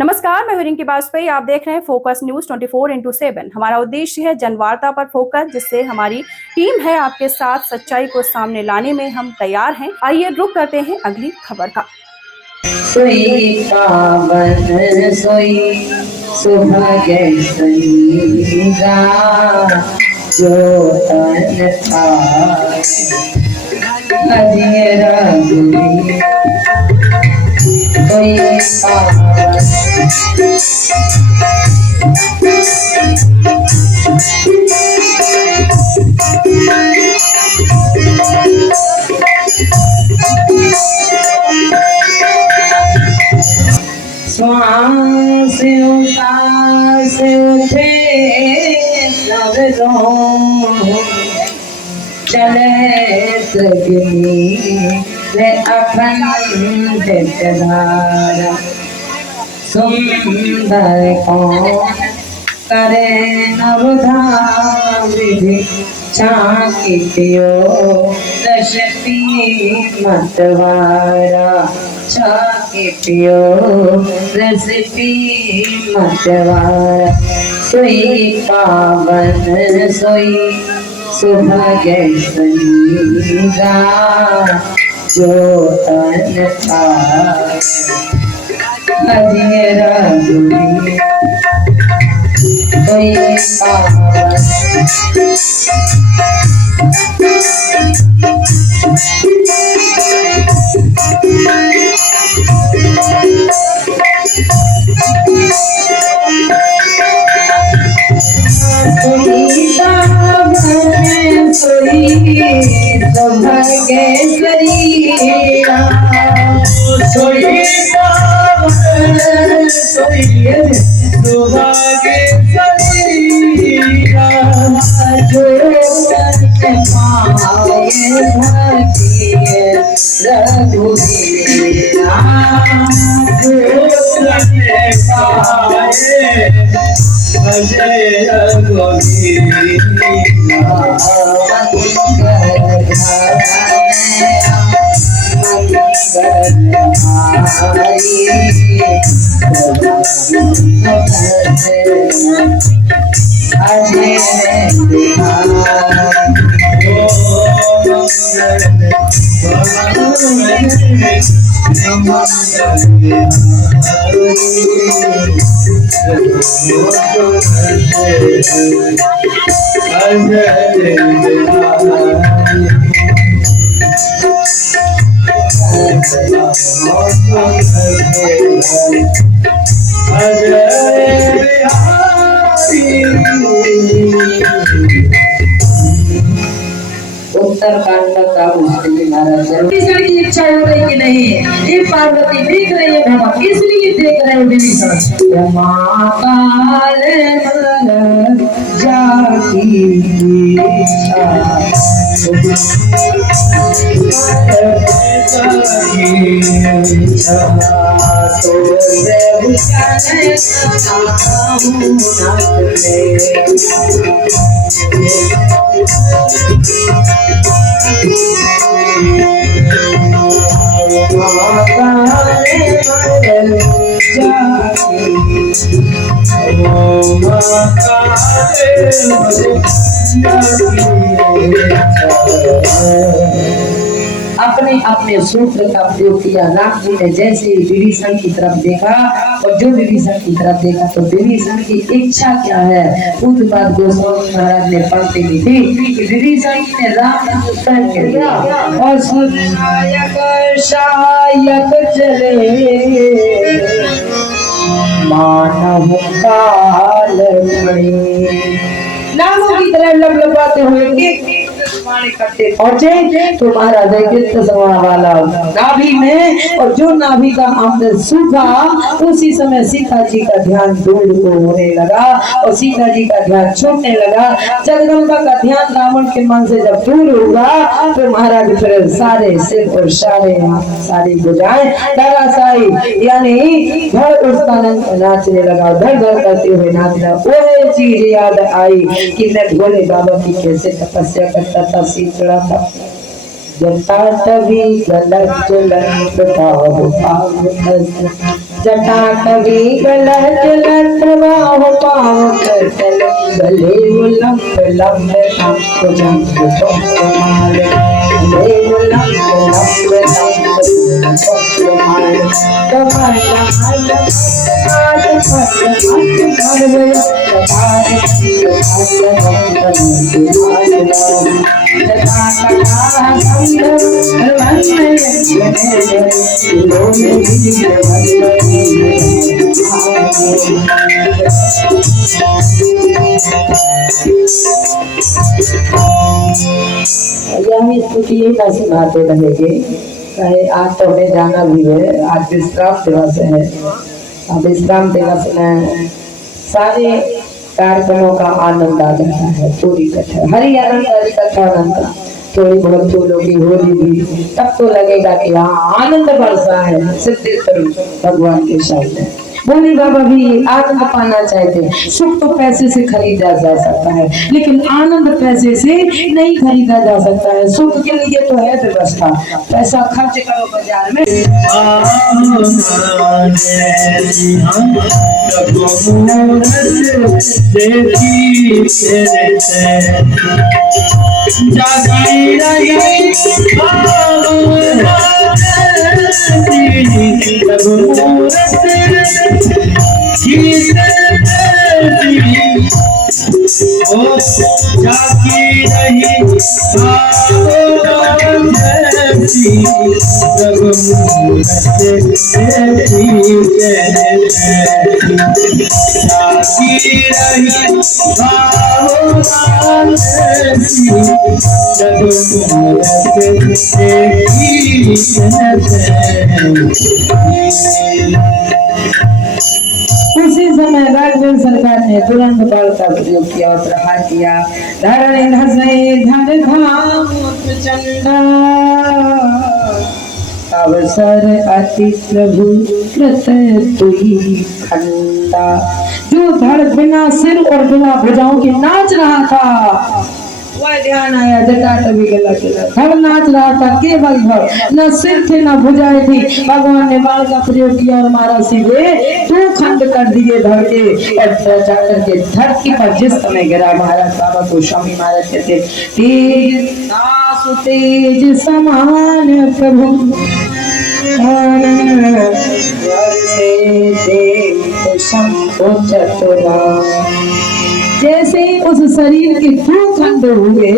नमस्कार, मैं रिंकी बाजपेयी। आप देख रहे हैं फोकस न्यूज 24/7। हमारा उद्देश्य है जनवार्ता पर फोकस, जिससे हमारी टीम है आपके साथ सच्चाई को सामने लाने में हम तैयार हैं। आइए रुक करते हैं अगली खबर का। सोई पावन सोई सुभाग्य संगा जो तन था अजय रघुवीर सोई पावन श्वास उतास उठे सब चले सगनी वे अखंड धारा सुंदर कौन करे नवधाम विधि चाकित्यो दशती मतवारा चाकित्यो दशती मतवारा सोई पावन सोई सुभाग्य संगा जो तन था अजय रघुवीर सोई पावन उत्तरकांड का उसके महाराज की इच्छा हो रही कि नहीं ये पार्वती देख रही है भगवान इसलिए देख रहे हैं देवी महाकाल जाकी अपने अपने सूत्र का प्रयोग किया। राम जी ने जैसे विभीषण की तरफ देखा और जो विभीषण की तरफ देखा तो विभीषण की इच्छा क्या है, पूज्यपाद गोस्वामी महाराज ने पंक्ति लिखी कि विभीषण ने राम को उत्तर किया और सुनायक शायक चले मानव काल नामों की तरह लपलपाते हुए पहुंचे तो महाराज कृष्ण समा वाला नाभि में, और जो नाभि का अमृत सूखा उसी समय सीता जी का ध्यान दूर को होने लगा और सीता जी का ध्यान छूटने लगा। जगदम्बा का ध्यान रावण के मन से जब दूर होगा तो महाराज फिर सारे सिर और सारी भुजाएं तराशाई यानी धड़ उसका नाचने लगा, धड़ धड़ करते हुए नाचना। वो चीज याद आई कि मैं भोले बाबा की कैसे तपस्या करता था, शीतला था जटा तभी गलत जटा कभी गलत लटवाओ पाओ करतल गले वो लंब लंब आपको जंग मार गले वो लंब लंब आपको मार कमर आज मर गया यही स्तुति ना सुनाते रहेंगे। कहे आज तो हमें जाना भी है, आज विश्राम दिवस है। अब विश्राम दिवस में सारे कार्यक्रमों का आनंद आ जाता है। पूरी कथा हरि आनंद, हरि कथा आनंद, थोड़ी बहुत फूलों की होली भी, तब तो लगेगा कि हाँ आनंद बरसा है सिद्धेश्वर भगवान के सामने। भोले बाबा भी आनंद पाना चाहते। सुख तो पैसे से खरीदा जा सकता है, लेकिन आनंद पैसे से नहीं खरीदा जा सकता है। सुख के लिए तो है व्यवस्था, पैसा खर्च करो बाजार में। उसी समय राजवीर सरकार ने तुरंत बल का प्रयोग किया और प्रहार किया। धरणी धसे धर धाम चंदा अवसर अति प्रभु कृत तुई खंडा। जो धड़ बिना सिर और बिना भुजाओं के नाच रहा था, वह ध्यान आया जटा कभी गला चला, धड़ नाच रहा था केवल धड़, न सिर थे न भुजाएं थी। भगवान ने बाण का प्रयोग किया और मारा सीधे 2 खंड कर दिए धड़ के। और जाकर के धरती पर जिस समय गिरा, महाराज बाबा को स्वामी महाराज कहते तेज दासु तेज समान प्रभु जैसे ही उस शरीर के 2 खंड हुए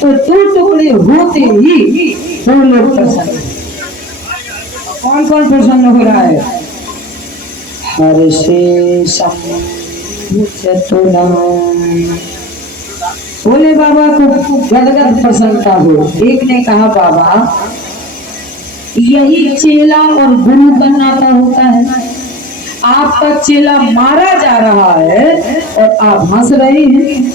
तो 2 टुकड़े होते ही 2 लोग प्रसन्न। कौन कौन प्रसन्न हो रहा है? हर से बोले बाबा को गदगद प्रसन्नता हो। एक ने कहा बाबा यही चेला और गुरु का नाता होता है। आपका चेला मारा जा रहा है और आप हंस रहे हैं,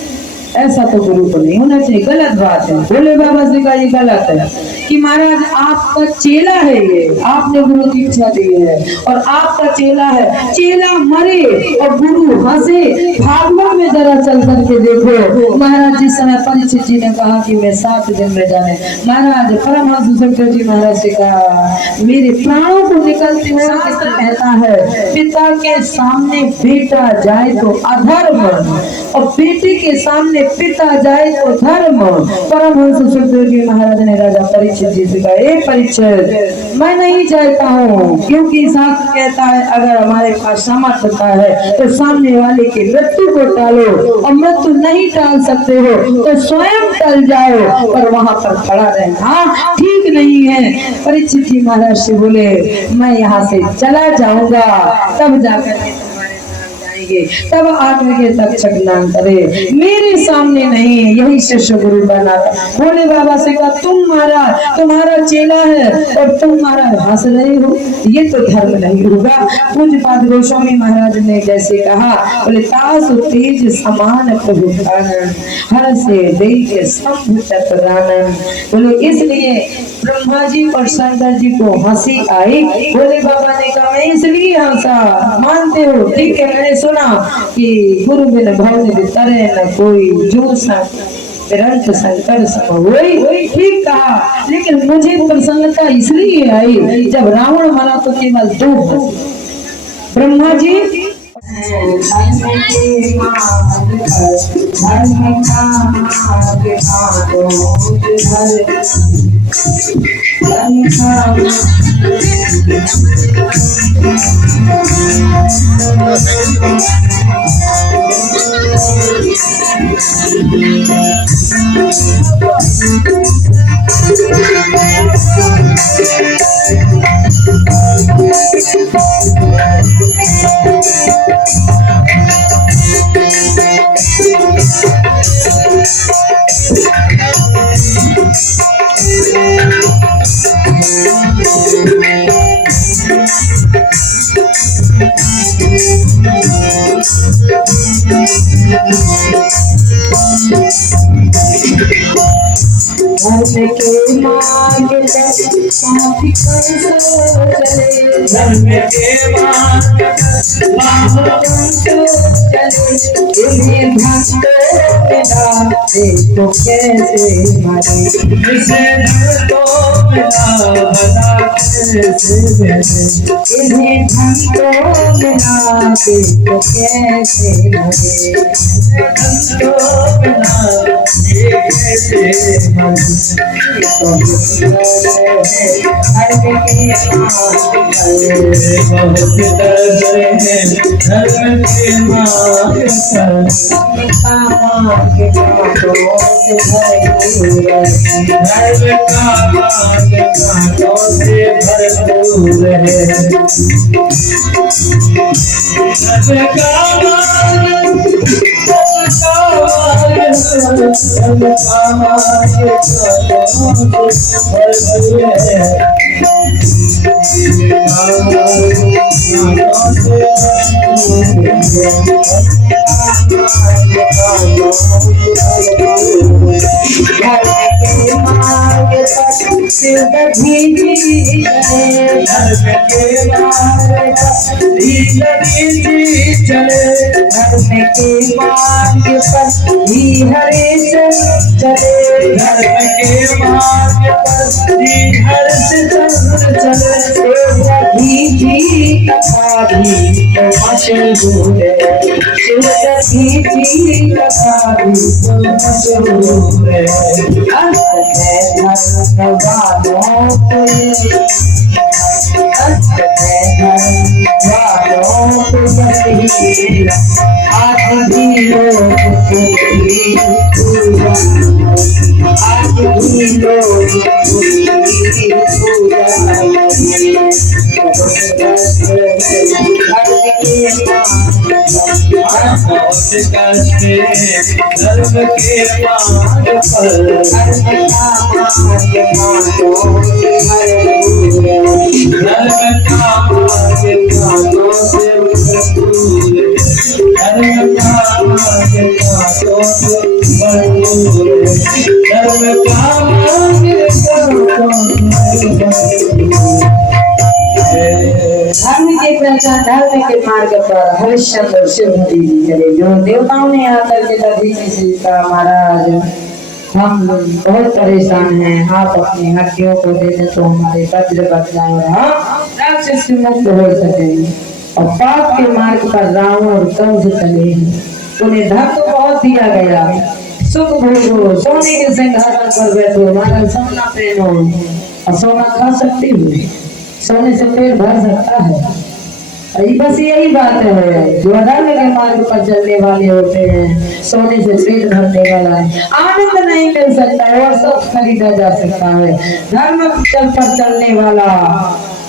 ऐसा तो गुरु को नहीं होना चाहिए, गलत बात है। बोले बाबा से कहा ये गलत है कि महाराज आपका चेला है, ये आपने गुरु की इच्छा दी है और आपका चेला है, चेला मरे और गुरु हंसे। भागवत में जरा चल करके देखो, महाराज जिस समय परीक्षित जी ने कहा कि मैं 7 दिन में जाने, महाराज परमहंस शंकर जी महाराज से कहा मेरे प्राणों को निकलते हुए शास्त्र कहता है पिता के सामने बेटा जाए तो अधर्म और बेटे के सामने पिता जाए तो धर्म। परमहंस शंकर जी महाराज ने राजा परीक्षित जी से कहा एक परीक्षित मैं नहीं चाहता हूँ, क्योंकि शास्त्र कहता है अगर हमारे पास सामर्थ्यता है तो सामने वाले की मृत्यु को टालो, और मृत्यु नहीं टाल सकते हो तो स्वयं टल जाओ, और वहां पर खड़ा रहना ठीक नहीं है। परीक्षित जी महाराज से बोले मैं यहाँ से चला जाऊंगा तब जाकर तब आकर के तक्षक ज्ञान करे, मेरे सामने नहीं। यही शिष्य गुरु बना। भोले बाबा से कहा तुम्हारा चेला है और तुम महाराज हंस रहे हो, ये तो धर्म नहीं होगा। पूज्यपाद गोस्वामी महाराज ने जैसे कहा बोले तासु तेज समान प्रभु हर से देख शंभु चतुरानन। बोले इसलिए ब्रह्मा जी और शंकर जी को हंसी आई। भोले बाबा ने कहा मैं इसलिए हंसा, मानते हो ठीक है, मैंने सुना कि गुरु बिन भव तरे न कोई जो शंकर वही ठीक कहा, लेकिन मुझे प्रसन्नता इसलिए आई जब रावण मरा तो केवल 2 ब्रह्मा जी धर्म के मार्ग पर धर्म का मार्ग काटो धर्म धर्म के मार्ग पर पापी कैसे चले धर्म के मार्ग पर पापी कैसे चले इन्हें भक्तों मिला देखो कैसे मरे इसे भक्तों मिला भला कैसे बने इन्हें भक्तों मिला देखो कैसे मरे भक्तों मिला कैसे मरे बहुत दर्द है धर्म के मार्ग पर धर्म का मार्ग कांटों से भरपूर है धर्म का मार्ग धर्म के मार्ग पर धर्म का मार्ग कांटों से भरपूर धर्म का मार्ग कांटों से भरपूर धर्म का मार्ग धर्म के प्रचार धर्म के मार्ग पर हरिश्चंद्र शिवहरी जी चले जो देवताओं ने आकर के तभी किसी का महाराज हम बहुत परेशान हैं आप अपनी हड्डियों को दे दें तो हमारे वज्र बदलाए और हम राक्षस से मुक्त हो सकेंगे और पाप के मार्ग पर रावण और कंस चले उन्हें धन तो बहुत दिया गया सुख भोगो सोने के सिंहासन पर बैठो हमारा सोना पहनो और सोना खा सकती हो सोने से पेट भर सकता है बस यही बात है जो धर्म के मार्ग पर चलने वाले होते हैं सोने से पेट भरने वाला है आनंद नहीं मिल सकता है और सब खरीदा जा सकता है धर्म पर चलने वाला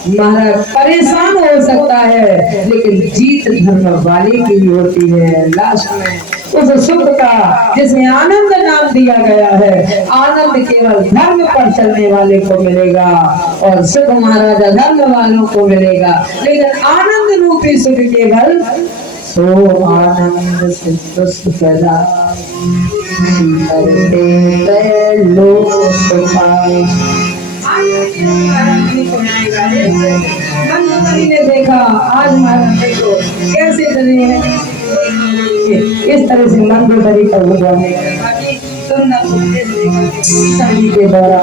महाराज परेशान हो सकता है लेकिन जीत धर्म वाले की ही होती है लास्ट में उस सुख का जिसमें आनंद नाम दिया गया है आनंद केवल धर्म पर चलने वाले को मिलेगा और सुख महाराजा धर्म वालों को मिलेगा लेकिन आनंद रूपी सुख केवल सो आनंद से सदा ने देखा आज महाराज देखो कैसे इस तरह से मंदिर बड़ी पर हो जाने सीता जी के द्वारा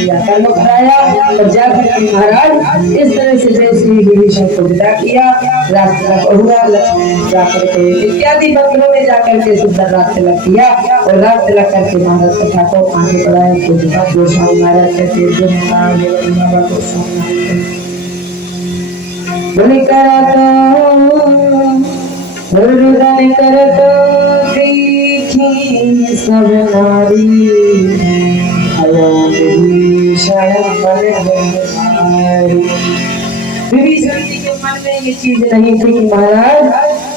या कर्म कराया और जाकर के महाराज इस तरह से जैसे ही विभीषण को विदा किया, रात तिलक हुआ, लक्ष्मण जाकर के इत्यादि मंदिरों में जाकर के सुंदर रात तिलक किया और रात तिलक करके महाराज कथा को आगे बढ़ाया। तो गोस्वामी महाराज कहते बोले हृदय करत देखी सब नारी विभीषण जी के मन में ये चीज नहीं थी कि महाराज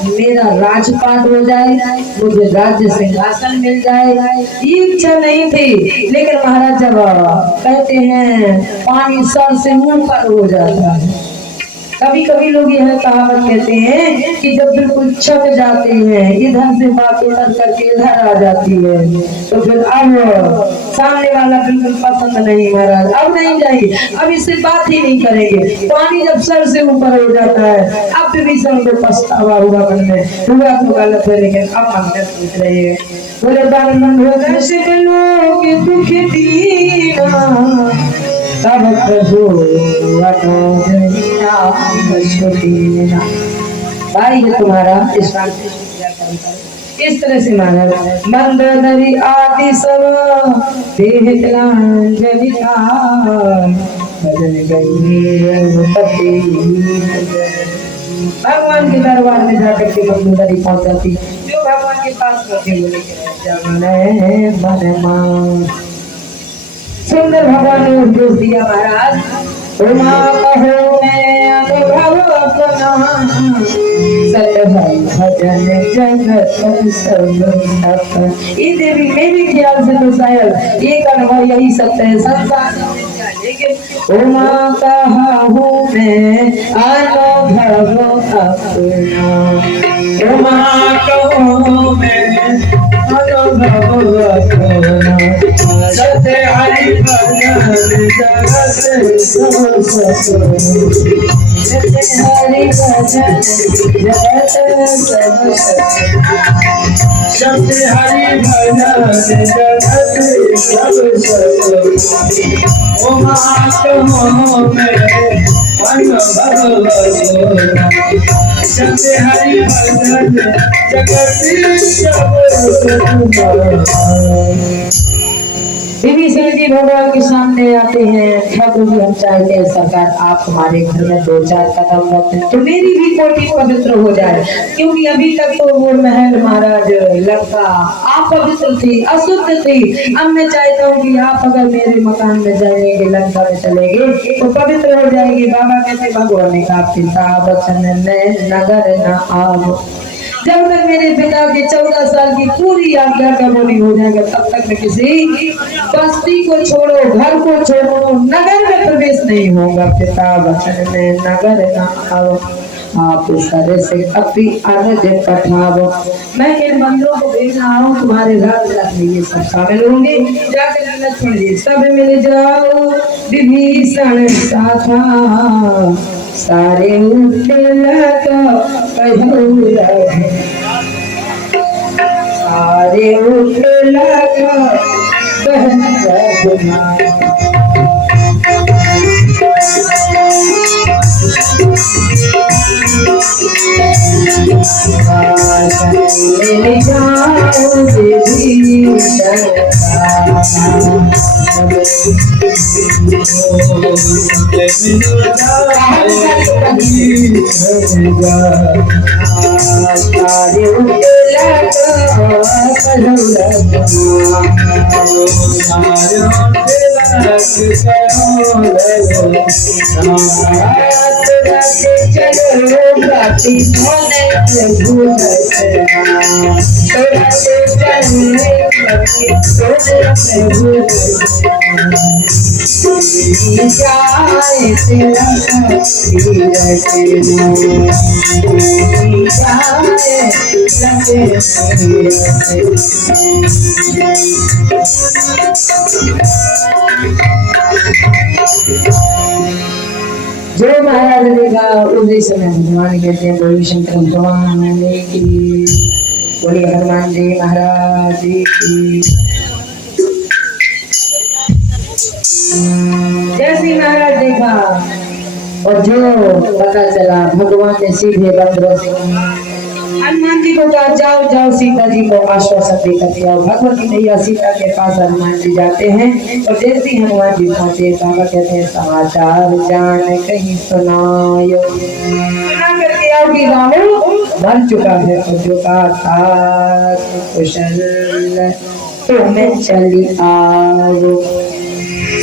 मेरा राजपाट हो जाए, मुझे राज्य सिंहासन मिल जाए, ये इच्छा नहीं थी। लेकिन महाराज जब कहते हैं पानी सर से मुंह पर हो जाता है, कभी कभी लोग यह कहावत कहते हैं कि जब बिल्कुल छक जाते हैं, इधर से बात उधर करके इधर आ जाती है, तो फिर अब सामने वाला बिल्कुल पसंद नहीं महाराज, अब नहीं जाएगी, अब इससे बात ही नहीं करेंगे। पानी जब सर से ऊपर हो जाता है, अब विभीषण को पछतावा हुआ मन में, हुआ तो गलत है लेकिन अब मन में सोच रहे हैं बोले दुख दीना तब प्रभु भाई है तुम्हारा इस तरह से महाराज मंदोदरी आदि सब भगवान के दरबार में जाकर के मंदोदरी पहुंचाती, जो भगवान के पास होते सुंदर भगवान ने उपदेश दिया महाराज उमा कहो मैं अनुभव अपना भजन जगत सब। ये देवी मेरे ख्याल से तो शायद एक अनुभव यही सत्य है संसार लेकिन उमा कहा हूँ मैं अनुभव अपना, उमा कहो मैं अनुभव अपना सत्य हरि भजन जगत सब। हरि भजन जगत सब शब्द हरि भजन जगत सब उमा कहो मैं अनुभव शब्द हरि भजन जगत सब। विभीषण जी भगवान के सामने आते हैं, ठाकुर जी हम चाहते हैं सरकार आप हमारे घर में 2-4 कदम रखें तो मेरी भी कोठी पवित्र हो जाए, क्योंकि अभी तक तो वो महल महाराज लंका अपवित्र थी, अशुद्ध थी। अब मैं चाहता हूँ कि आप अगर मेरे मकान में जाएंगे, लंका में चलेंगे तो पवित्र हो जाएगी। बाबा कहते भगवान ने कहा पिता वचन में नगर न आओ, जब तक मेरे पिता के 14 साल की पूरी आज्ञा का बोली हो जाएगा तब तक मैं किसी बस्ती को छोड़ो, घर को छोड़ो, नगर में प्रवेश नहीं होगा। पिता वचन में नगर न आओ, आप सारे से अपनी आनंद पठाओ। मैं इन मंदिरों को भेज रहा हूँ तुम्हारे घर में, ये सब शामिल होंगे। जाकर लक्ष्मण जी सब मिल जाओ, विभीषण साथा सारे सारे जो महाराज ने कहा उसी समय भगवान कहते हैं बोली शंकर भगवान की, बोली हनुमान जी महाराज की। जैसे ही महाराज देखा और जो पता चला भगवान ने सीधे बंदरों से हनुमान जी को कहा जाओ जाओ सीता जी को आश्वासन देकर के आओ। भगवती मैया सीता के पास हनुमान जी जाते हैं और जैसे ही हनुमान जी पहुंचे बाबा कहते हैं समाचार जान कहीं सुनायो, सुना करके आओ कि रावण मर चुका है और जो कहा था कुशल तो मैं चली आओ।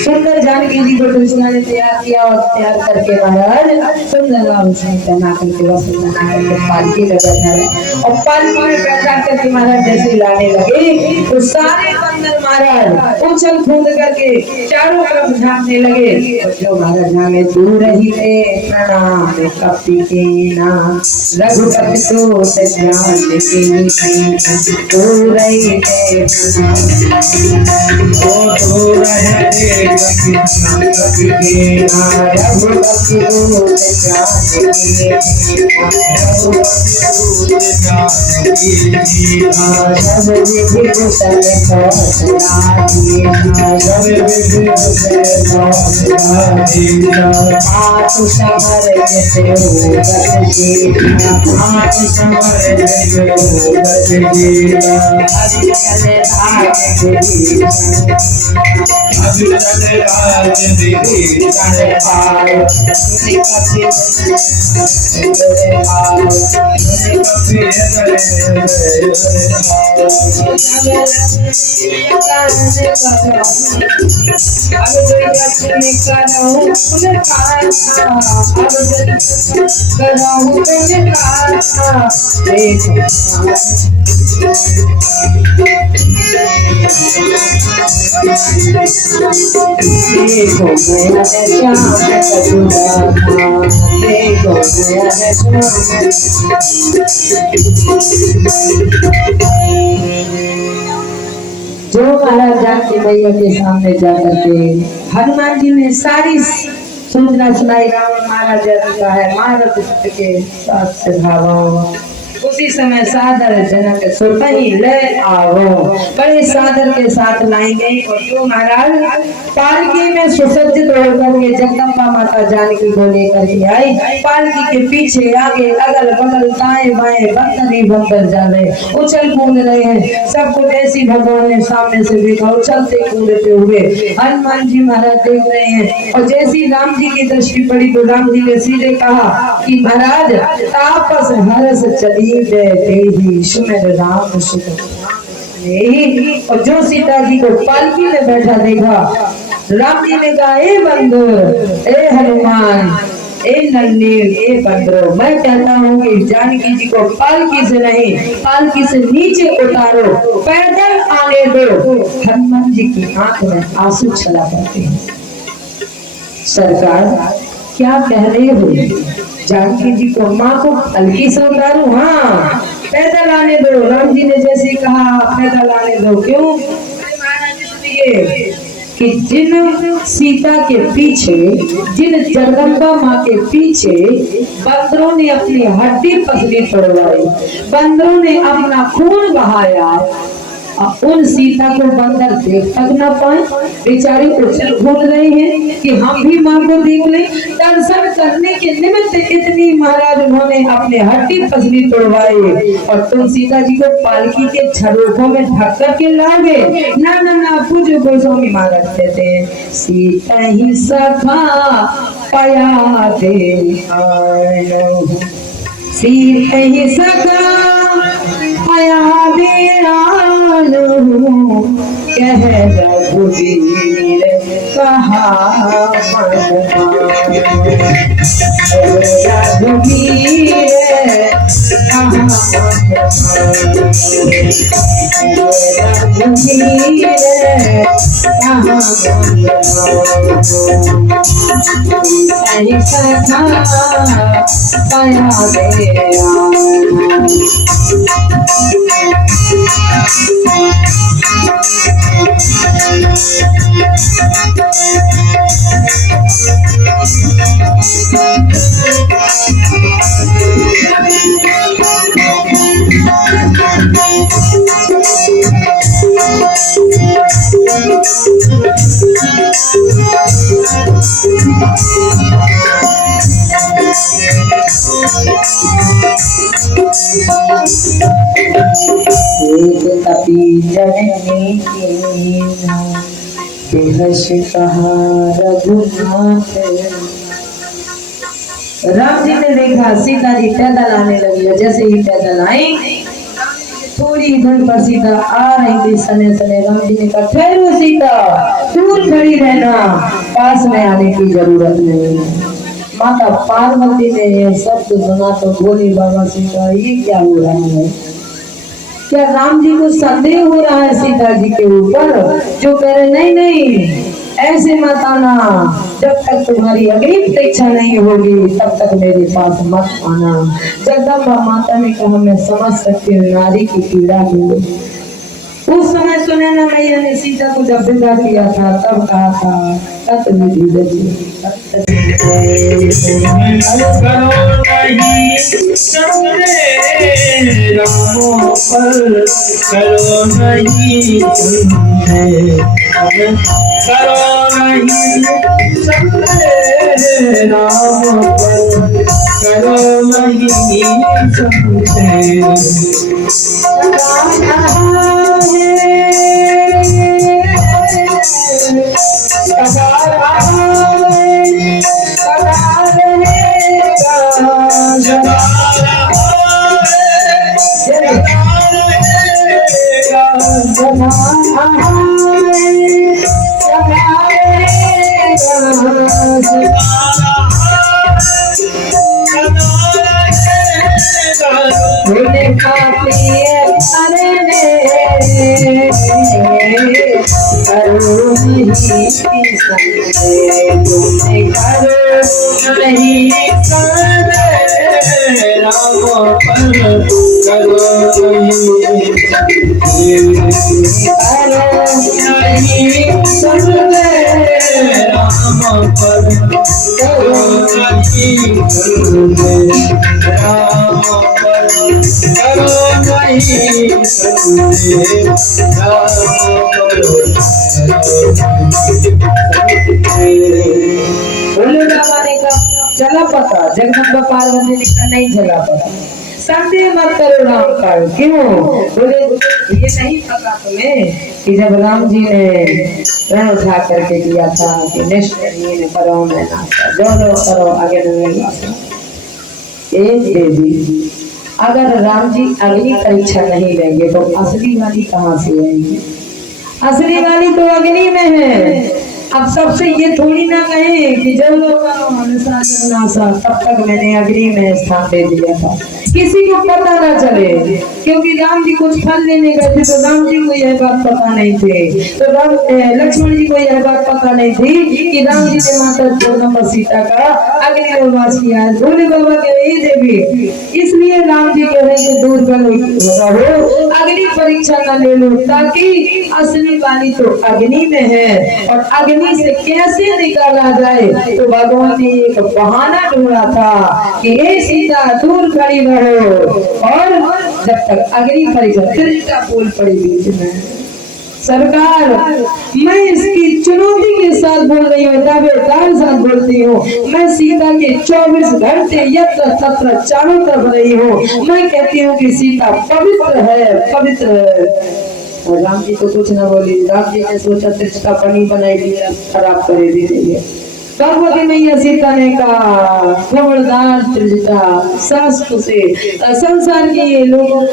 सुंदर जानकी जी को कृष्णा ने तैयार किया और तैयार करके महाराज सुंदर राम सिंह बना करके वस्त्र बना करके पालकी में बैठा है और पालकी में बैठा करके महाराज जैसे लाने लगे तो सारे बंदर महाराज उछल कूद करके चारों तरफ झांकने लगे और जो महाराज झांके दूर ही थे प्रणाम कपि के नाम रघुपति तो सज्ञान के दूर ही थे दूर है जो महाराज जानकी मैया के सामने जाकर के हनुमान जी ने सारी सूचना सुनाई। रावण मारा जा चुका है, महारथ के साथ से भावो। उसी समय सादर जनक सुतहि ले आवो, बड़े सादर के साथ लाएंगे और जो महाराज पालकी में सुसज्जित होकर के जगदम्बा माता जानकी को लेकर के आई। पालकी के पीछे आगे अगल बगल दाएं बाएं बंदर ही बंदर जा रहे, उछल कूद रहे हैं। सबको जैसी भगवान ने सामने से देखा उछलते कूदते हुए हनुमान जी महाराज देख रहे हैं। और जैसी राम जी की दृष्टि पड़ी तो राम जी ने सीधे कहा कि महाराज तापस हरस चली देही सुमिर राम सुख। और जो सीता जी को पालकी में बैठा देखा राम जी ने कहा ए बंदर ए हनुमान ए नन्हे ए बंदरो, मैं कहता हूँ कि जानकी जी को पालकी से नहीं पालकी से नीचे उतारो, पैदल आने दो। हनुमान जी की आंख में आंसू चला पड़ते हैं। सरकार क्या कह रहे हो? जानकी जी को माँ को हल्की से उतारू? हाँ पैदल आने दो। राम जी ने जैसे कहा पैदल आने दो। क्यों? महाराज इसलिए कि जिन सीता के पीछे जिन जगदम्बा माँ के पीछे बंदरों ने अपनी हड्डी पसली तोड़वाई, बंदरों ने अपना खून बहाया, उन सीता को बंदर देख तक न पाए। बेचारे उछल कूद रहे हैं कि हम भी माँ को देख लें। दर्शन करने के निमित्त इतनी महाराज उन्होंने अपने हड्डी पसली तोड़वाए और तुम सीता जी को पालकी के झरोखों में ढक कर के लाओगे? ना ना ना। पूज्य गोस्वामी महाराज कहते हैं सीता ही सखा पाया दे आनो, सीता ही सखा पाया दे आनो, कह रघुवीर कहा एक कपि जननी कीन्हा बेहस कहा रघुनाथ। राम जी ने देखा सीता जी पैदल आने लगी है। जैसे ही पैदल आई थोड़ी दूर पर सीता आ रही थी। सने सने राम जी ने कहा ठहरो सीता, दूर खड़ी रहना, पास में आने की जरूरत नहीं। माता पार्वती ने ये शब्द सुना तो बोली बाबा सीता ये क्या हो रहा है? क्या राम जी को संदेह हो रहा है सीता जी के ऊपर? जो कह रहे नहीं नहीं ऐसे मत आना, जब तक तुम्हारी अग्नि परीक्षा नहीं होगी तब तक मेरे पास मत आना। जगदम्बा माता ने कहा मैं समझ सकती हूँ नारी की पीड़ा को। उस समय सुनैना मैया ने सीता को जब विदा किया था तब कहा था करो नहीं रामों पर, करो नहीं करो नहीं राम पर, करो नहीं चला पता जगदम्बा पार्वती ने कहा नहीं चला पता, संदेह मत करो राम पर। क्यों? बोले ये नहीं पता तुम्हें कि जब राम जी ने रण उठा करके दिया था कि निष्ठिर करो मैं नासा जो लो करो आगे नहीं। एक देवी अगर राम जी अग्नि परीक्षा नहीं लेंगे तो असली वाली कहाँ से आएगी? असली वाली तो अग्नि में है। अब सबसे ये थोड़ी ना कहे कि जब लोग तब तक मैंने अग्नि में स्थान दे दिया था, किसी को पता ना चले। क्योंकि राम जी कुछ फल लेने गए थे तो राम जी को यह बात पता नहीं थी, तो लक्ष्मण जी को यह बात पता नहीं थी कि राम जी ने माता जगदम्बा सीता का अग्नि में वास किया है। भोले बाबा कह रहे देवी, इसलिए राम जी कह रहे हैं दूर करो अग्नि परीक्षा न ले लो, ताकि असली वाली तो अग्नि में है और अग्नि से कैसे निकाला जाए। तो भगवान ने एक बहाना ढूंढा था कि हे सीता दूर खड़ी रहो, और जब तक अग्नि परीक्षा बोल पड़ी बीच में। सरकार मैं इसकी चुनौती के साथ बोल रही हूँ, दावेदार साथ बोलती हूँ। मैं सीता के 24 घंटे यत्र तत्र चारों तरफ रही हूँ। मैं कहती हूँ कि सीता पवित्र है, पवित्र है। और राम जी तो कुछ ना बोली। राम जी ने सोचा तिरछा पनी बनाई दिया, खराब करे दी। भगवती मैया सीता ने कहा खबरदार त्रिजटा, शास्त्र से संसार के लोगों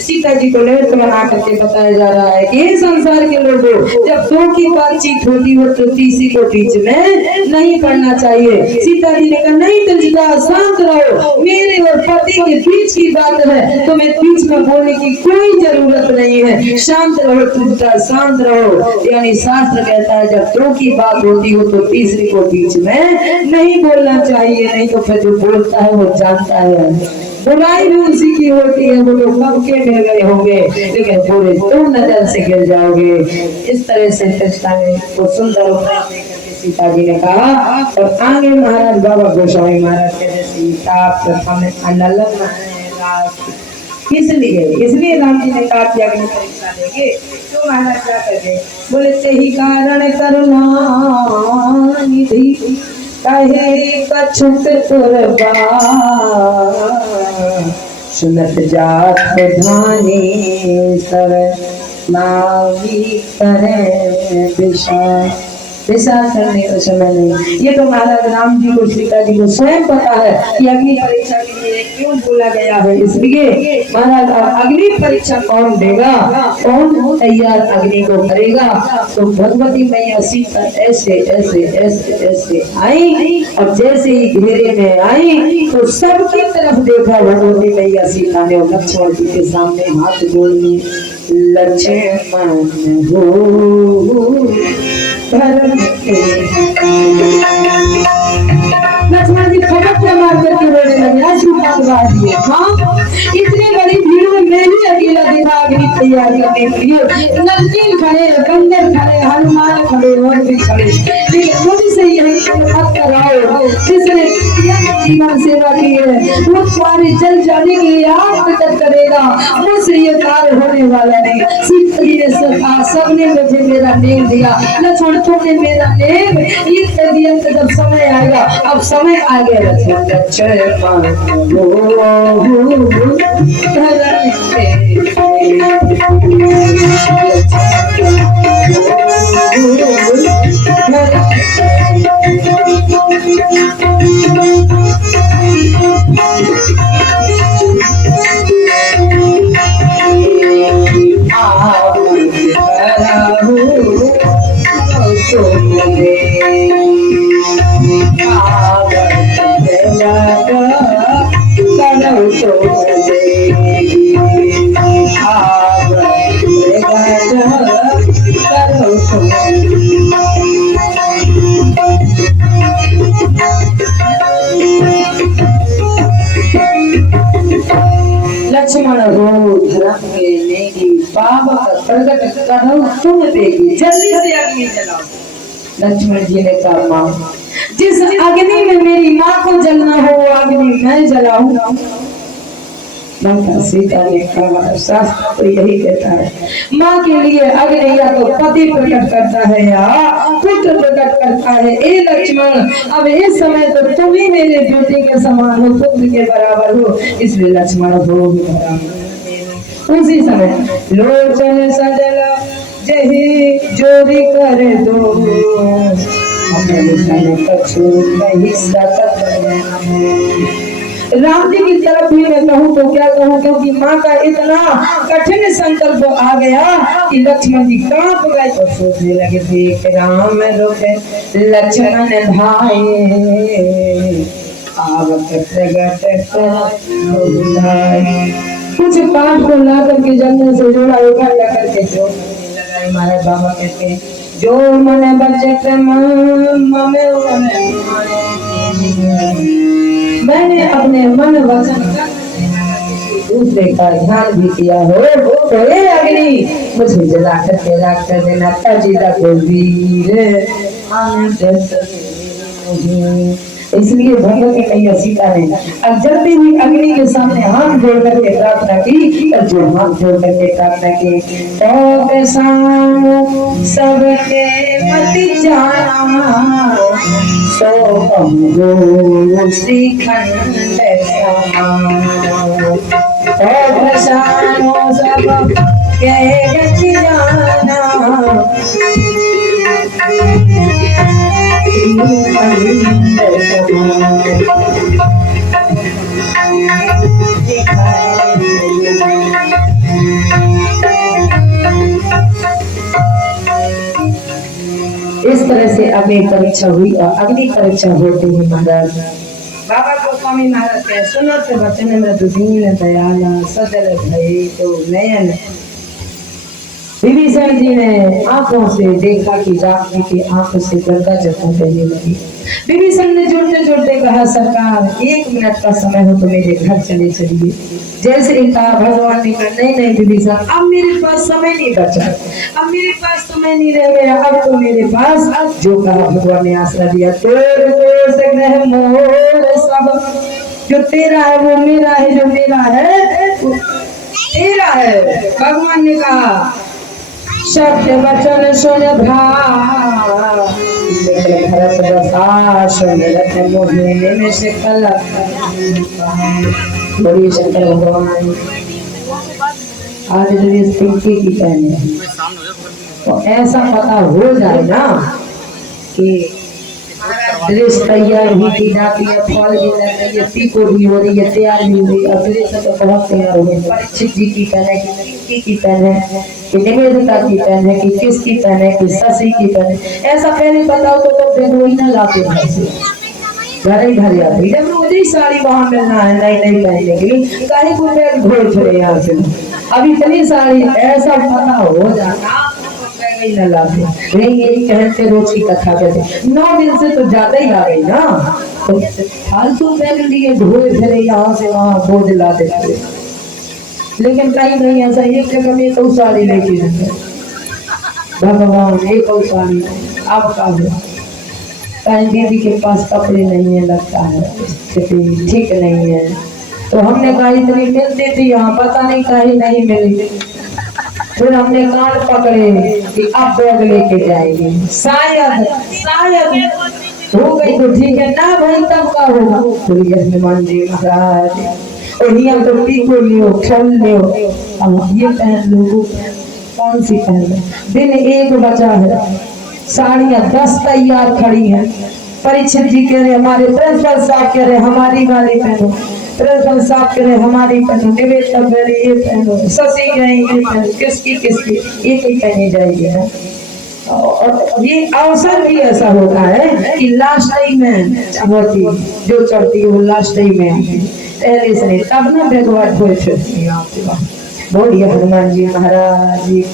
सीता जी को लेट बना करके बताया जा रहा है कि संसार के लोगों जब दो की बातचीत होती हो तो तीसरी को बीच में नहीं पड़ना चाहिए। सीता जी ने कहा नहीं त्रिजटा शांत रहो, मेरे और पति के बीच की बात है, तुम्हें बीच में बोलने की कोई जरूरत नहीं है। शांत रहो त्रिजटा, शांत रहो। यानी शास्त्र कहता है जब दो की बात होती हो तो तीसरी को बीच में नहीं बोलना चाहिए, नहीं तो फिर जो बोलता है वो जानता है बुराई भी उसी की होती है। वो लोग कब के गिर गए होंगे, लेकिन पूरे तुम नजर से गिर जाओगे। इस तरह से कृष्णा ने वो सुंदर सीता जी ने कहा। और आगे महाराज बाबा गोस्वामी महाराज कहते सीता प्रथम अनलन इसलिए राम जी ने कहा कि अग्नि परीक्षा लेंगे। तो महाराज क्या करते बोले तेहि कारण करुणा निधि कहे कछुक तुरबा सुनत जात धानी सब नावी करे विशाल करने का समय नहीं। ये तो महाराज राम जी को सीता जी को स्वयं पता है कि अग्नि परीक्षा के लिए क्यों बोला गया है। इसलिए महाराज अग्नि परीक्षा कौन देगा, कौन तैयार अग्नि को करेगा। तो भगवती मैया सीता ऐसे ऐसे ऐसे ऐसे आई और जैसे ही घेरे में आई तो सबकी तरफ देखा भगवती मैया सीता ने और लक्ष्मण जी के सामने हाथ जोड़ लिए। लक्ष्मण हो लक्ष्मण जी खपत मार करके रोने लगे, आशीर्वाद दिए। हाँ, इतनी बड़ी भीड़ में मैं ही अकेला दिखा अग्नि तैयारी करने के लिए। नजदीक खड़े, बंदर खड़े, हनुमान खड़े और भी खड़े, लेकिन मुझसे यही मत कराओ। जिसने जीवन सेवा की है वो तुम्हारे जल जाने के लिए आत्मतक करेगा, मुझसे ये कार्य होने वाला नहीं। सीता जी ने सबने मुझे मेरा नेम दिया, लक्ष्मण तुमने मेरा नेम ये कर दिया। जब समय आएगा, अब समय आ गया लक्ष्मण हो धर्म के नेगी बाबा का प्रकट करो तुम देगी, जल्दी से अग्नि जलाओ। लक्ष्मण जी ने कहा माँ जिस अग्नि में मेरी माँ को जलना हो वो अग्नि मैं जलाऊं। माता सीता ने कहा शास्त्र तो यही कहता है माँ के लिए अग्नि या तो पति प्रकट करता है या पुत्र प्रकट करता है। ए लक्ष्मण अब इस समय तो तुम ही मेरे बेटे के समान हो, पुत्र के बराबर हो, इसलिए लक्ष्मण हो उसी समय लोचन सजला जही जोरी कर दो राम जी की तरफ भी मैं कहूँ तो क्या कहूँ, क्योंकि माँ का इतना कठिन संकल्प आ गया कि लक्ष्मण जी कांप गए और सोचने लगे देख राम रुके लक्ष्मण भाई आवत प्रगट कुछ काठ को ला करके जंगल से जोड़ा इकट्ठा करके जो लगाई। महाराज बाबा कहते हैं जो मन बचत मैंने अपने मन वचन दूसरे का ध्यान भी किया हो तो ये अग्नि मुझे जला करके राख कर देना। ताजीदा को वीर इसलिए भगवती मैया सीता ने अब जब भी अग्नि के सामने हाथ जोड़ करके प्रार्थना की, तब जो हाथ जोड़ करके प्रार्थना की तो सबके पति जाना सो श्रीखंड सब के जाना इस तरह से अग्नि परीक्षा हुई और अग्नि परीक्षा होते ही महाराज बाबा को स्वामी महाराज के सुनत वचन मृत दीन दयाला सदल भय तो नयन। विभीषण जी ने आंखों से देखा कि राम की आंखों से गंगा जल बहने लगी। विभीषण ने जुड़ते जुड़ते कहा सरकार 1 मिनट का समय हो तो मेरे घर चले चलिए। जैसे ही कहा भगवान ने कहा नहीं विभीषण अब मेरे पास समय नहीं बचा, अब मेरे पास समय नहीं रह गया, अब तो मेरे पास जो कहा भगवान ने आसरा दिया तो सब जो तेरा है वो मेरा है, जो मेरा है तेरा है। भगवान ने कहा सत्य वचन सुन भ्रा, लेकिन भरत बसा सुन रथ मोहिनी में से कलक। बड़ी शंकर भगवान आज जब पिंकी की पहने तो ऐसा पता हो जाए ना कि ड्रेस तैयार हुई की जाती है, फल भी लग रही है, पीको भी हो रही है, तैयार भी हुई और ड्रेस तो बहुत तैयार हो गई। परीक्षित जी की पहने की पहने कि निवेदिता की पहने कि किसकी पहने कि शशि की पहने, ऐसा पहले बताओ तो देखो ही ना लाते घर से घर ही घर आते। जब मुझे साड़ी वहां मिलना है नहीं पहनने के लिए कहीं को मैं घोड़ फिरे यहाँ से। अब इतनी साड़ी ऐसा पता हो जाता नहीं न लाते नहीं, यही कहते रोज की कथा कहते 9 दिन से तो ज्यादा ही आ गई ना, तो फालतू पहन लिए ढोए फिरे यहाँ से वहाँ बोझ ला देते। लेकिन कहीं नहीं ऐसा एक जगह में तो साड़ी लेके जाते भगवान एक और साड़ी। अब का कहीं दीदी के पास कपड़े नहीं है, लगता है स्थिति ठीक नहीं है, तो हमने कहा इतनी मिलती थी यहाँ पता नहीं कहीं नहीं मिली। फिर हमने कान पकड़े कि अब बैग लेके जाएंगे, शायद हो गई तो ठीक है ना भाई तब का होगा। तो हनुमान जी महाराज और यहाँ तो पीको लियो फल लियो, अब ये पहन लो कौन सी पहन लो। दिन एक बचा है, साड़ियाँ 10 तैयार खड़ी हैं। परीक्षित जी कह रहे हमारे प्रिंसिपल साहब कह रहे हमारी वाली पहनो, प्रिंसिपल साहब कह रहे हमारी पहनो, निवेदिता कह रहे ये पहनो, शशि कह रहे ये पहनो, किसकी एक ही पहनी जाएगी ना। और ये अवसर भी ऐसा होता है कि लास्ट टाइम में चढ़ती जो चढ़ती है वो लास्ट टाइम में पहले से नहीं, तब ना भगवान कोई फिरती है आपके पास। बोलिए हनुमान जी महाराज जी।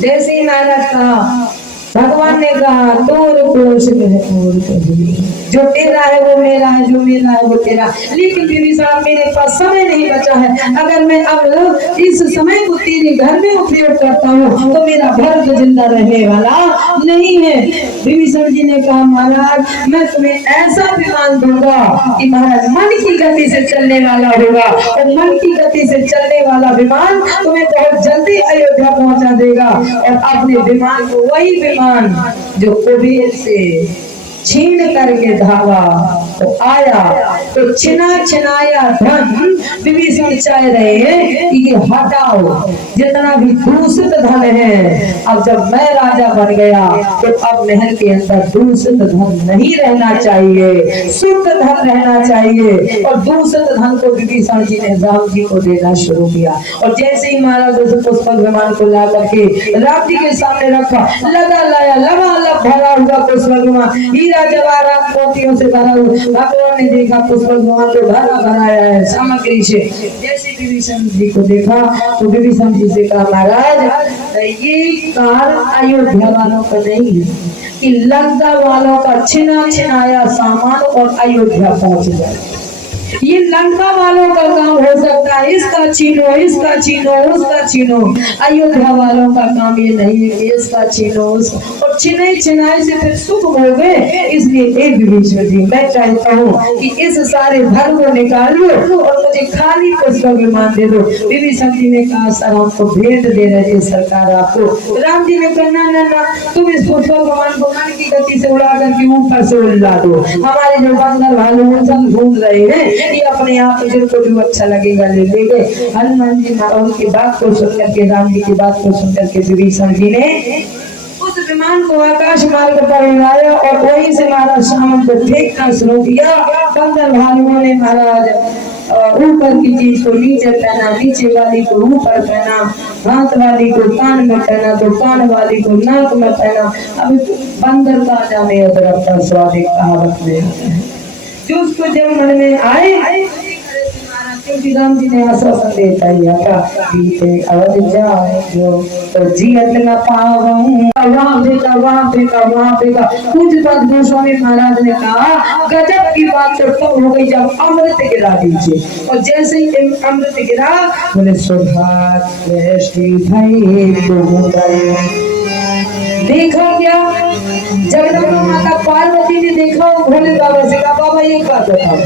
जैसे ही महाराज कहा भगवान ने कहा तोर कोश में तोर जो तेरा है वो मेरा है, जो मेरा है वो तेरा। लेकिन विभीषण मेरे पास समय नहीं बचा है, अगर मैं अब इस समय को तेरे घर में उपयोग करता हूँ तो मेरा भरत जिंदा रहने वाला नहीं है। विभीषण जी ने कहा महाराज मैं तुम्हें ऐसा विमान दूंगा कि महाराज मन की गति से चलने वाला होगा, और मन की गति से चलने वाला विमान तुम्हें बहुत जल्दी अयोध्या पहुंचा देगा। और अपने विमान को वही विमान जो कुबेर से छीन करके धावा तो आया तो छिनाया धन विभीषण चाह रहे हैं कि ये हटाओ जितना भी दूषित धन है। अब जब मैं राजा बन गया तो अब महल के अंदर दूषित धन नहीं रहना चाहिए, शुद्ध धन रहना चाहिए। और दूषित धन को विभीषण जी ने राम जी को देना शुरू किया। और जैसे ही महाराज उस पुष्पक विमान को ला करके राम जी के सामने रखा, लाया लबालब भरा हुआ पुष्पक विमान हीरा जवाहरात मोतियों से भरा हुआ। भगवान ने देखा पुष्पक विमान तो भरा भराया है सामग्री से। जैसे विभीषण जी को देखा तो विभीषण जी से कहा महाराज ये कार अयोध्या वालों का नहीं है कि लंका वालों का छिनाया सामान और अयोध्या पहुंच जाए। ये लंका वालों का काम हो सकता है, इसका छीनो उसका छीनो। अयोध्या वालों का काम ये नहीं है कि इसका छीनो और छिनाई से फिर सुख हो गए। इसलिए एक विभीषण जी मैं चाहता हूँ कि इस सारे धन को निकाल लो और मुझे खाली पुष्पक विमान दे दो। विभीषण जी ने कहा सर हम तो भेंट दे रहे थे सरकार आपको। राम जी ने कहा ना तुम इस पुष्पक विमान को मन की गति से उड़ा करके ऊपर से उड़ा दो। हमारे जो बंदर भालू घूम रहे हैं ये अपने आप जिनको जो अच्छा लगेगा ले लेंगे। हनुमान जी महाराज की बात को सुनकर के राम जी की बात को सुनकर के विभीषण जी ने उस विमान को आकाश मार्ग पर उड़ाया और वहीं से महाराज सामन को फेंकना शुरू किया। बंदर भालुओं ने महाराज ऊपर की चीज को नीचे पहना, नीचे वाली को ऊपर पहना, हाथ वाली को कान में पहना तो कान वाली को नाक में पहना। अब बंदर का जाने अदरक का स्वाद एक कहावत में है जो उसको जब मन में आए क्योंकि राम जी ने आश्वासन देता है अवध जाओ तो जियत न पाऊं। वहाँ फेंका कुछ बात गोस्वामी महाराज ने कहा गजब की बात तो हो गई जब अमृत गिरा दीजिए। और जैसे ही अमृत गिरा बोले सौभाग्य देखा क्या जगदम्बा माता पार्वती ने देखा भोले बाबा से कहा बाबा एक बात बताओ,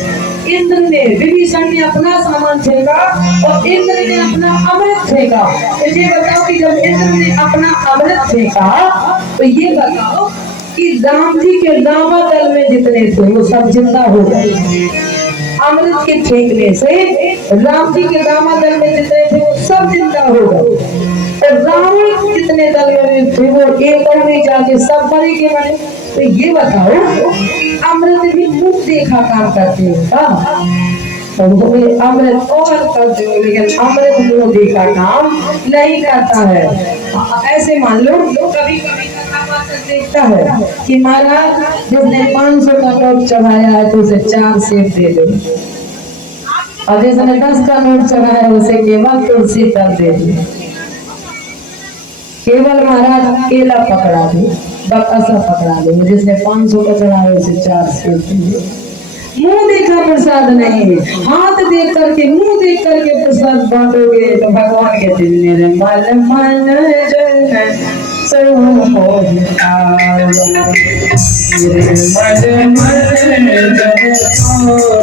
इंद्र ने विभीषण ने अपना सामान फेंका और इंद्र ने अपना अमृत फेंका। तो ये बताओ कि जब इंद्र ने अपना अमृत फेंका तो ये बताओ कि राम जी के दामादल में जितने थे वो सब जिंदा हो गए। अमृत के फेंकने से राम जी के दामादल में जितने थे वो सब जिंदा हो गए और रावण जितने दल में थे वो एक और नहीं जाके सब मरे के मरे। तो ये बताओ अमृत भी मुख देखा काम करते हो अमृत और करते हो लेकिन अमृत मुंह देखा काम नहीं करता है। ऐसे मान लो कभी कभी देखता है कि महाराज जिसने 500 का नोट चढ़ाया है तो उसे 4 सेब दे दो और जिसने 10 का नोट चढ़ाया है उसे केवल तुलसी दल दे दो। केवल महाराज केला पकड़ा दे बकसा पकड़ा दे, जिसने 500 का चढ़ाया उसे 4 सेब दे दो। मुंह देखा प्रसाद नहीं, हाथ देख करके मुंह देख करके प्रसाद बांटोगे तो भगवान के दिल मेरे मन मन जन सो मोहिता मेरे मन मन जन सो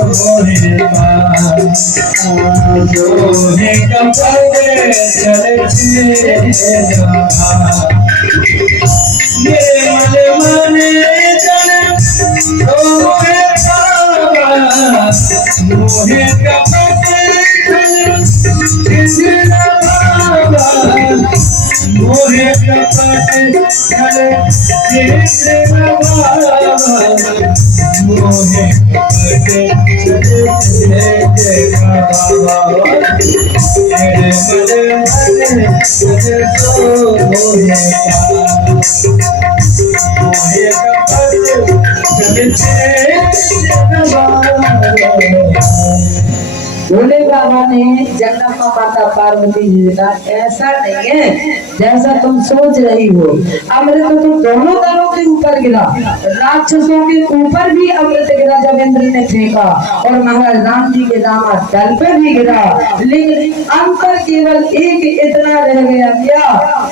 मोहिता दोहे कपड़े चले मेरे मन मन जन सो मोहिता मोहे कपड़े कृष्ण बाबा मोहे कपड़े कृष्ण बाबा मोहे कपड़े बाबा मेरे मन मोहे भोले बाबा ने जगदम्बा माता पार्वती जी का ऐसा नहीं है जैसा तुम सोच रही हो। अमृत तो दोनों दलों के ऊपर गिरा, राक्षसों के ऊपर भी अमृत गिरा जब इंद्र ने फेंका और महाराज राम जी के दामाद दल पर भी गिरा, लेकिन अंतर केवल एक इतना रह गया क्या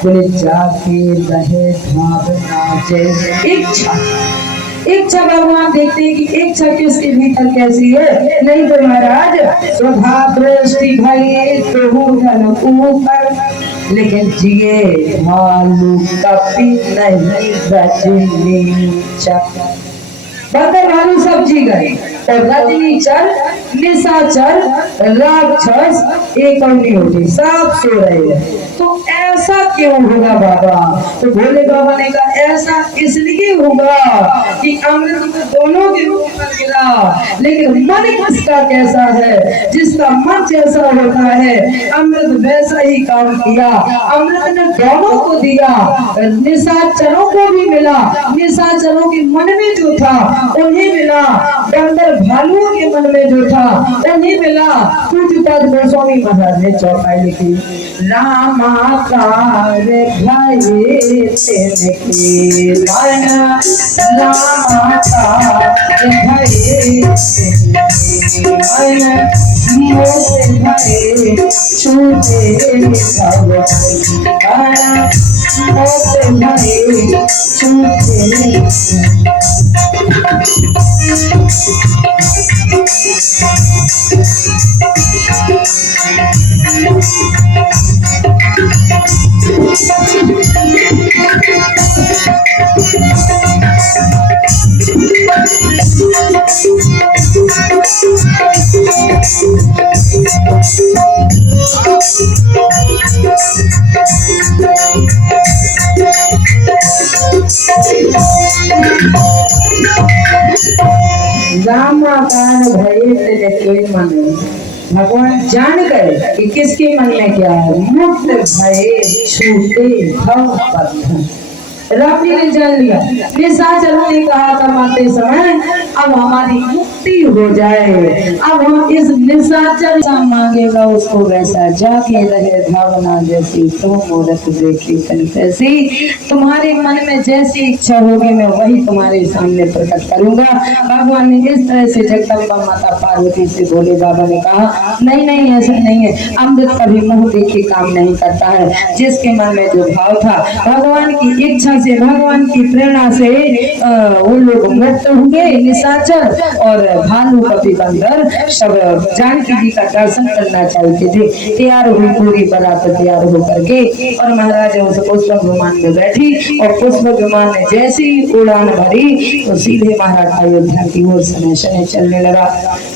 बोले जाके रहे भावना जैसे इच्छा। इच्छा भगवान देखते हैं कि इच्छा किसके भीतर कैसी है। नहीं तो महाराज स्वधा दृष्टि भई तो जन ऊपर लेकिन जिए भालू कपि नहीं रजनी चक। बंदर भालू सब जी गए और रजनी चर निशाचर राक्षस एक और नहीं होती सब सो रहे हैं। तो ऐसा क्यों होगा बाबा? तो भोले बाबा ने कहा ऐसा इसलिए होगा कि अमृत तो दोनों के ऊपर गिरा, लेकिन मन किसका कैसा है, जिसका मन जैसा होता है अमृत वैसा ही काम किया। अमृत ने दोनों को दिया, निशाचरों को भी मिला, निशाचरों के मन में जो था उन्हें मिला, बंदर भालुओं के मन में जो था उन्हें मिला। पूज्यपाद गोस्वामी महाराज ने चौपाई लिखी, रामाकार भाई तेरे माया रामाकार भाई माया मोसे भाई छूटे सब आया मोसे भाई छूटे। रामाकार भय तेरे मन, भगवान जान गए कि किसके मन में क्या है। मुक्त भय छूटे भव बंधन, रब जी ने जान लिया। निशाचरों ने कहा था मारते समय अब हमारी मुक्ति हो जाए, अब हम इस निशाचर सा मांगेगा उसको वैसा, जाके रहे भावना जैसी तो मूर्त देखी तैसी। तुम्हारे मन में जैसी इच्छा होगी मैं वही तुम्हारे सामने प्रकट करूंगा। भगवान ने इस तरह से जगदम्बा माता पार्वती से भोले बाबा ने कहा नहीं नहीं ऐसा नहीं है, अमृत कभी मुंह देखे काम नहीं करता है। जिसके मन में जो भाव था भगवान की इच्छा से भगवान की प्रेरणा से वो लोग मुक्त हुए निशाचर और भालू कपि बंदर सब जानकी जी का दर्शन करना चाहते थे। तैयार हुई पूरी बारात तैयार होकर के और महाराज उस पुष्पक विमान में बैठी और पुष्पक विमान ने जैसी उड़ान भरी तो सीधे महाराज अयोध्या की ओर सने सने चलने लगा।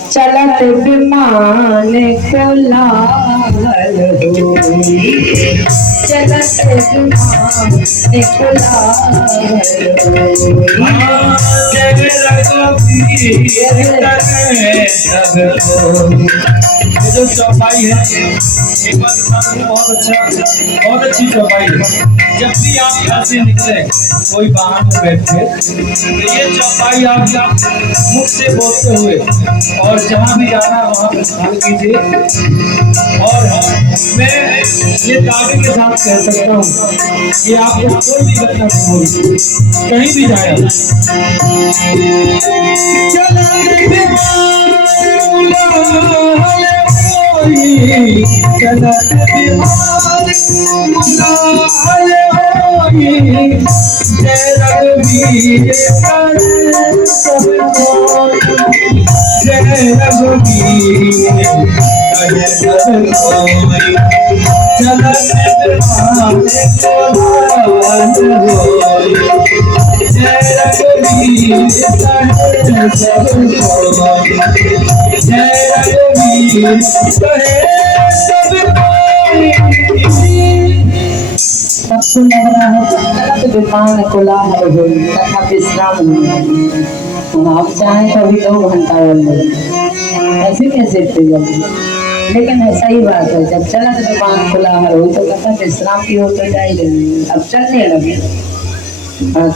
चलत विमान को लाल होई, चलत विमान को लाल होई। ये जो चौपाई है एक बात बताऊं, बहुत अच्छी चौपाई है। जब भी आप घर से निकले कोई वाहन में बैठे तो ये चौपाई आप मुख से बोलते हुए और जहाँ भी जाना है वहाँ पर स्नान कीजिए। और मैं ये दावे के साथ कह सकता हूँ कि आपको कोई भी घटना नहीं होगी कहीं भी जाए। सबको लग रहा है तो विमान कोलाहल हो तथा विश्राम नहीं। आप चाहें तो अभी 2 घंटा बोल ऐसे कैसे थे जल्दी, लेकिन ऐसा ही बात है जब चला तो विमान कोलाहल हो तो कथा विश्राम की हो तो जाए। अब चलने लगे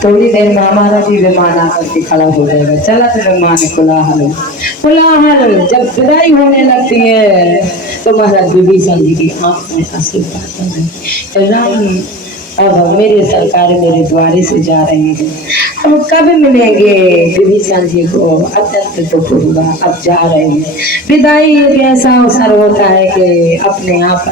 थोड़ी देर में हमारा भी विमान आकर के खड़ा हो जाएगा। चला तो विमान कोलाहल कोलाहल जब विदाई होने लगती है तो महाराज विभीषण जी की आंख में आंसू आते हैं। राम अब मेरे सरकार मेरे द्वारे से जा रहे हैं, अब कब मिलेंगे विभीषण जी को, अत्यंत दुख होगा। अब जा रहे हैं, विदाई एक ऐसा अवसर होता है कि अपने आप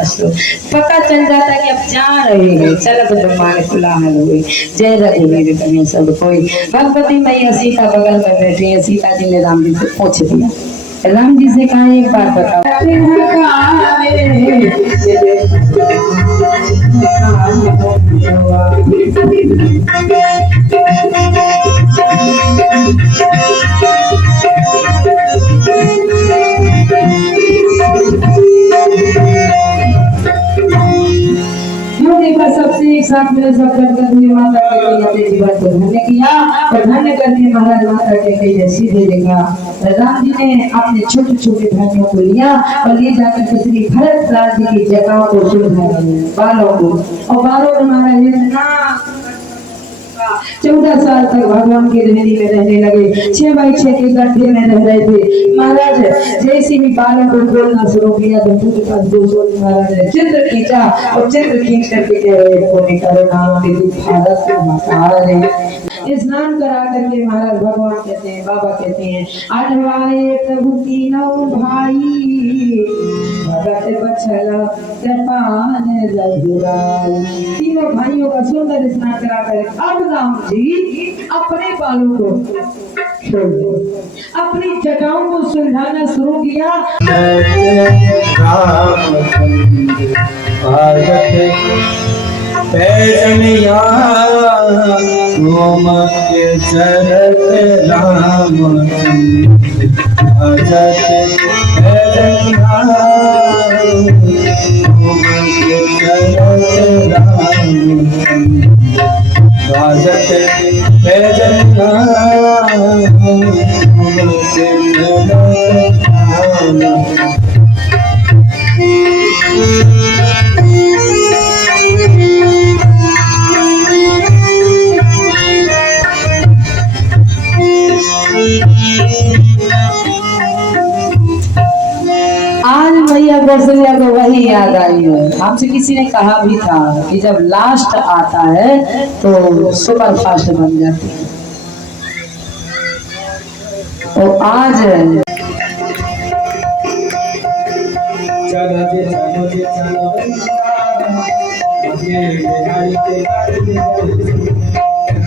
पता चल जाता है कि अब जा रहे हैं। चलत विमान कोलाहल हुए, जय रघुवीर बने सब कोई। भगवती मैया सीता बगल में बैठी है, सीता जी ने राम जी से पूछ दिया। राम जी से कहा एक बात बताओ, सबसे एक साथ मेरे सब करके माता के जीवन को धन्य किया और धन्य करके महाराज माता के सीधे देखा। राम जी ने अपने छोटे छोटे भाइयों को लिया और ले जाकर श्री भरत राज जी की जगह को सुधारा बालों को, और बालों में महाराज 14 साल तक भगवान की रहनी में रहने लगे। 6x6 के गड्ढे में रह रहे थे। महाराज जैसे ही बालों को बोलना शुरू किया तो उनके पास 200 महाराज ने चित्र खींचा और चित्र खींच करके कह रहे कोने करो नाम के भारत के माता स्नान करा करके महाराज भगवान कहते हैं, बाबा कहते हैं, आठवाए प्रभु तीनों भाई भगत बछला कृपान रघुराई। तीनों भाइयों का सुंदर स्नान करा कर अब राम जी अपने बालों को छोड़ दो, अपनी जटाओं को सुलझाना शुरू किया। पैजनिया चरत राम राजत पैजनिया आज मैया कौशल्या को वही याद आई है। हमसे किसी ने कहा भी था कि जब लास्ट आता है तो सुपर फास्ट बन जाती है। तो आज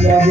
चलो